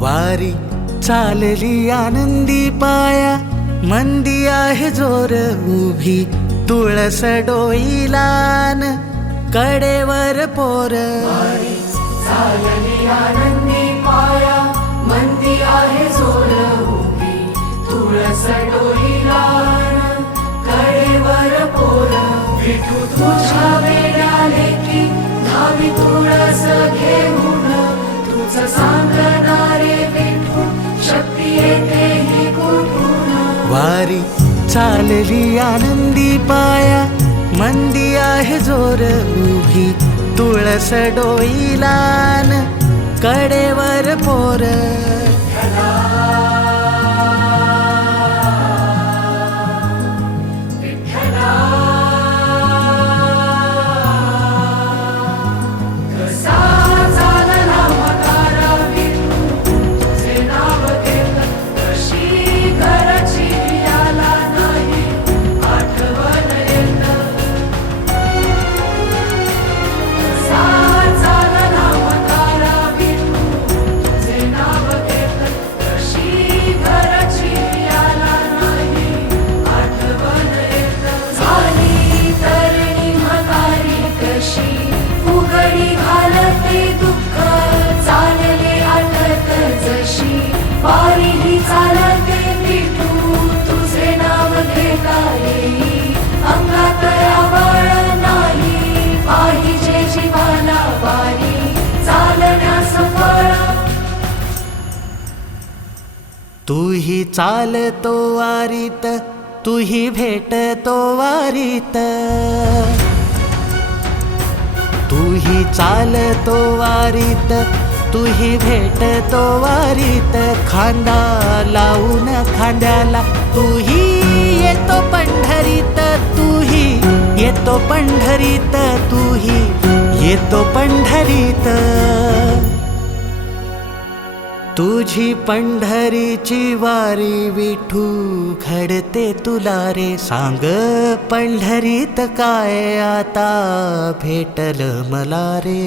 वारी चालली आनंदी पाया, मंदी आहे जोर उभी, तुळस डोईलान कडेवर पोर. वारी चालली आनंदी पाया, मंदी आहे जोर उभी, तुळस डोईलान कडेवर पोर. विठू तुझ्या वेड्या लेकी धावी तुळस घेऊन, तुझं सांगणारे विठू शक्ती येते ही कुठून. वारी चालली आनंदी पाया, मंदी आहे जोर उभी, तुळस डोईलान कडेवर पोर. उघडी घालते दुःख चालले आटत जशी, वारी ही चालते विठू तुझे नाव घेता येई. अंगात आवड नाही पाहिजे जीवाला वारी चालण्यास फळ. तूही चालतो वारीत, तूही भेटतो वारीत. तूही चालतो वारीत, तूही भेटतो वारीत. खांदा लावून खांद्याला तूही येतो पंढरीत, तूही येतो पंढरीत, तूही येतो पंढरीत. तुझी पंढरीची वारी विठू घडते तुला रे. सांग पंढरीत काय आता भेटल मला रे.